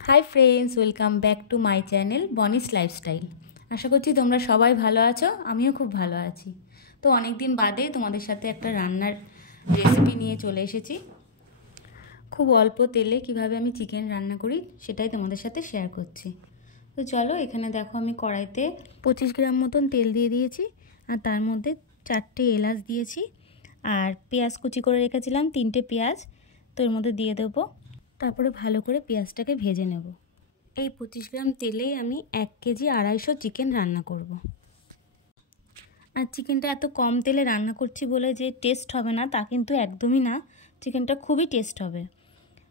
High friends, welcome back to my channel Boni's lifestyle. আশা করছি তোমরা সবাই ভালো আছো, আমিও খুব ভালো আছি। তো অনেক দিন বাদে তোমাদের সাথে একটা রান্নার রেসিপি নিয়ে চলে এসেছি। খুব অল্প তেলে কিভাবে আমি চিকেন রান্না করি সেটাই তোমাদের সাথে শেয়ার করছি। তো চলো, এখানে দেখো আমি কড়াইতে 25 গ্রাম মতন তেল দিয়ে দিয়েছি, আর তার মধ্যে 4টে এলাচ দিয়েছি, আর পেঁয়াজ কুচি করে রেখেছিলাম 3টে পেঁয়াজ, তো এর মধ্যে দিয়ে দেবো। তারপরে ভালো করে পেঁয়াজটাকে ভেজে নেব। এই 25 গ্রাম তেলেই আমি 1 কেজি 250 চিকেন রান্না করব। আর চিকেনটা এত কম তেলে রান্না করছি বলে যে টেস্ট হবে না তা কিন্তু একদমই না, চিকেনটা খুবই টেস্ট হবে।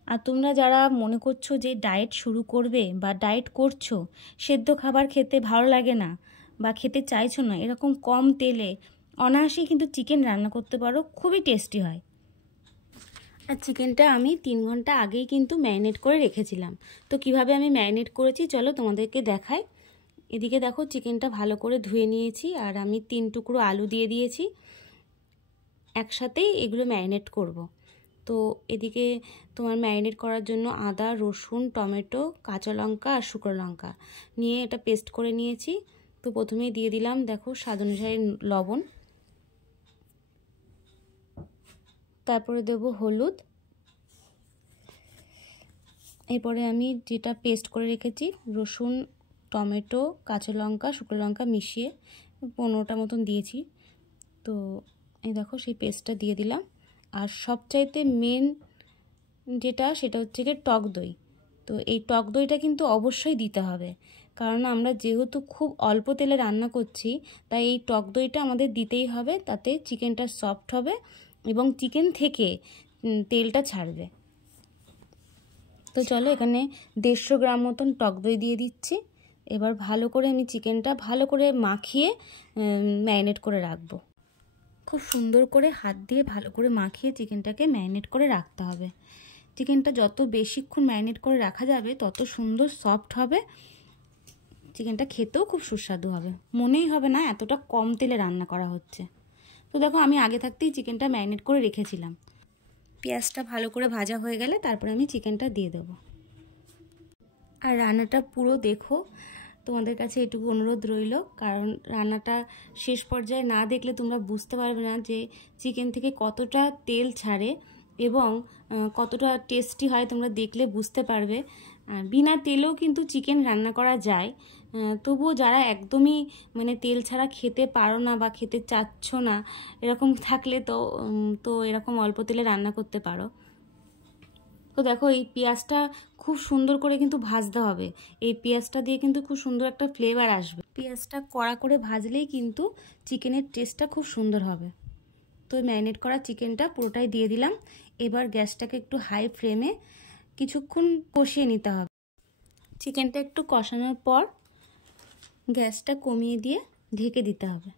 আর তোমরা যারা মনে করছো যে ডায়েট শুরু করবে বা ডায়েট করছো, সেদ্ধ খাবার খেতে ভালো লাগে না বা খেতে চাইছো না, এরকম কম তেলে অনায়াসেই কিন্তু চিকেন রান্না করতে পারো, খুবই টেস্টি হয়। আর চিকেনটা আমি 3 ঘন্টা আগেই কিন্তু ম্যারিনেট করে রেখেছিলাম। তো কিভাবে আমি ম্যারিনেট করেছি চলো তোমাদেরকে দেখাই। এদিকে দেখো চিকেনটা ভালো করে ধুয়ে নিয়েছি, আর আমি 3 টুকরো আলু দিয়ে দিয়েছি, একসাথেই এগুলো ম্যারিনেট করব। তো এদিকে তোমার ম্যারিনেট করার জন্য আদা, রসুন, টমেটো, কাঁচা লঙ্কা আর শুকনো লঙ্কা নিয়ে এটা পেস্ট করে নিয়েছি। তো প্রথমেই দিয়ে দিলাম দেখো স্বাদ অনুযায়ী লবণ, তারপরে দেব হলুদ, এরপরে আমি যেটা পেস্ট করে রেখেছি রসুন, টমেটো, কাঁচা লঙ্কা, শুকনো লঙ্কা মিশিয়ে 15টা মতন দিয়েছি। তো এই দেখো সেই পেস্টটা দিয়ে দিলাম। আর সবচাইতে মেন যেটা সেটা হচ্ছে গিয়ে টক দই। তো এই টক দইটা কিন্তু অবশ্যই দিতে হবে, কারণ আমরা যেহেতু খুব অল্প তেলে রান্না করছি, তাই এই টক দইটা আমাদের দিতেই হবে, তাতে চিকেনটা সফট হবে এবং চিকেন থেকে তেলটা ছাড়বে। তো চলো, এখানে 150 গ্রাম মতন টক দই দিয়ে দিচ্ছি। এবার ভালো করে আমি চিকেনটা ভালো করে মাখিয়ে ম্যারিনেট করে রাখবো। খুব সুন্দর করে হাত দিয়ে ভালো করে মাখিয়ে চিকেনটাকে ম্যারিনেট করে রাখতে হবে। চিকেনটা যত বেশিক্ষণ ম্যারিনেট করে রাখা যাবে তত সুন্দর সফট হবে, চিকেনটা খেতেও খুব সুস্বাদু হবে, মনেই হবে না এতটা কম তেলে রান্না করা হচ্ছে। তো দেখো আমি আগে থাকতেই চিকেনটা ম্যারিনেট করে রেখেছিলাম। পেঁয়াজটা ভালো করে ভাজা হয়ে গেলে তারপরে আমি চিকেনটা দিয়ে দেবো। আর রান্নাটা পুরো দেখো, তোমাদের কাছে এটুকু অনুরোধ রইল, কারণ রান্নাটা শেষ পর্যায়ে না দেখলে তোমরা বুঝতে পারবে না যে চিকেন থেকে কতটা তেল ছাড়ে এবং কতটা টেস্টি হয়। তোমরা দেখলে বুঝতে পারবে। বিনা তেলেও কিন্তু চিকেন রান্না করা যায়, তবুও যারা একদমই মানে তেল ছাড়া খেতে পারো না বা খেতে চাচ্ছ না, এরকম থাকলে তো এরকম অল্প তেলে রান্না করতে পারো। তো দেখো এই পেঁয়াজটা খুব সুন্দর করে কিন্তু ভাজতে হবে, এই পেঁয়াজটা দিয়ে কিন্তু খুব সুন্দর একটা ফ্লেভার আসবে। পেঁয়াজটা কড়া করে ভাজলেই কিন্তু চিকেনের টেস্টটা খুব সুন্দর হবে। তো ম্যারিনেট করা চিকেনটা পুরোটাই দিয়ে দিলাম। এবার গ্যাসটাকে একটু হাই ফ্লেমে কিছুক্ষণ কষিয়ে নিতে হবে। চিকেনটা একটু কষানোর পর গ্যাসটা কমিয়ে দিয়ে ঢেকে দিতে হবে।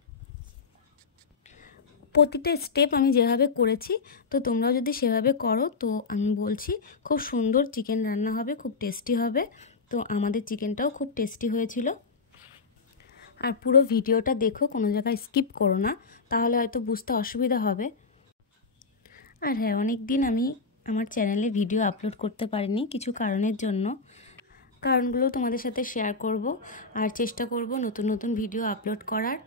প্রতিটা স্টেপ আমি যেভাবে করেছি, তো তোমরাও যদি সেভাবে করো তো আমি বলছি খুব সুন্দর চিকেন রান্না হবে, খুব টেস্টি হবে। তো আমাদের চিকেনটাও খুব টেস্টি হয়েছিল। আর পুরো ভিডিওটা দেখো, কোনো জায়গায় স্কিপ করো না, তাহলে হয়তো বুঝতে অসুবিধা হবে। আর হ্যাঁ, অনেক দিন আমি আমার চ্যানেলে ভিডিও আপলোড করতে পারিনি কিছু কারণের জন্য, কারণগুলো তোমাদের সাথে শেয়ার করব আর চেষ্টা করব নতুন নতুন ভিডিও আপলোড করার।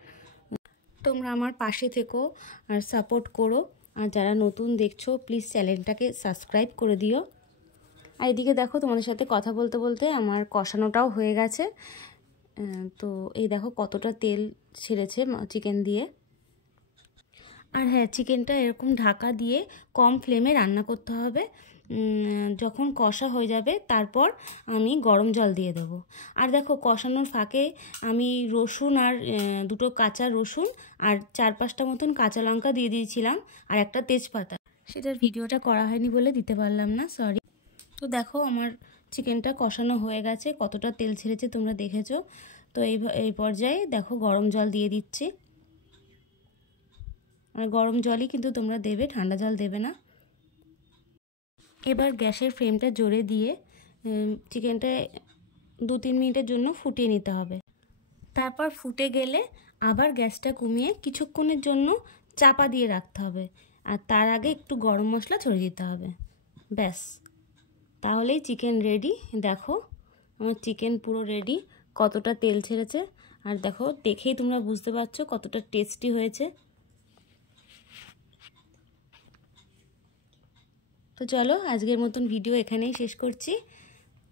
তোমরা আমার পাশে থেকো আর সাপোর্ট করো, আর যারা নতুন দেখছো প্লিজ চ্যানেলটাকে সাবস্ক্রাইব করে দিও। আর এদিকে দেখো তোমাদের সাথে কথা বলতে বলতে আমার কষানোটাও হয়ে গেছে। তো এই দেখো কতটা তেল ছেড়েছে চিকেন দিয়ে। আর হ্যাঁ, চিকেনটা এরকম ঢাকা দিয়ে কম ফ্লেমে রান্না করতে হবে। যখন কষা হয়ে যাবে তারপর আমি গরম জল দিয়ে দেবো। আর দেখো কষানোর ফাঁকে আমি রসুন আর 2টো কাঁচা রসুন আর 4-5টা মতন কাঁচা লঙ্কা দিয়ে দিয়েছিলাম, আর একটা তেজপাতা। সেটার ভিডিওটা করা হয়নি বলে দিতে পারলাম না, সরি। তো দেখো আমার চিকেনটা কষানো হয়ে গেছে, কতটা তেল ছেড়েছে তোমরা দেখেছো। তো এই পর্যায়ে দেখো গরম জল দিয়ে দিচ্ছি। আর গরম জলই কিন্তু তোমরা দেবে, ঠান্ডা জল দেবে না। এবার গ্যাসের ফ্লেমটা জোরে দিয়ে চিকেনটা 2-3 মিনিটের জন্য ফুটিয়ে নিতে হবে। তারপর ফুটে গেলে আবার গ্যাসটা কমিয়ে কিছুক্ষণের জন্য চাপা দিয়ে রাখতে হবে, আর তার আগে একটু গরম মশলা ছড়িয়ে দিতে হবে। ব্যাস, তাহলেই চিকেন রেডি। দেখো আমার চিকেন পুরো রেডি। কতটা তেল ছেড়েছে আর দেখো, দেখেই তোমরা বুঝতে পারছো কতটা টেস্টি হয়েছে। তো চলো আজকের মতন ভিডিও এখানেই শেষ করছি।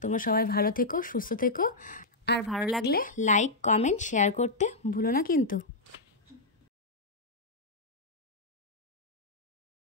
তোমরা সবাই ভালো থেকো, সুস্থ থেকো, আর ভালো লাগলে লাইক, কমেন্ট, শেয়ার করতে ভুলো না কিন্তু।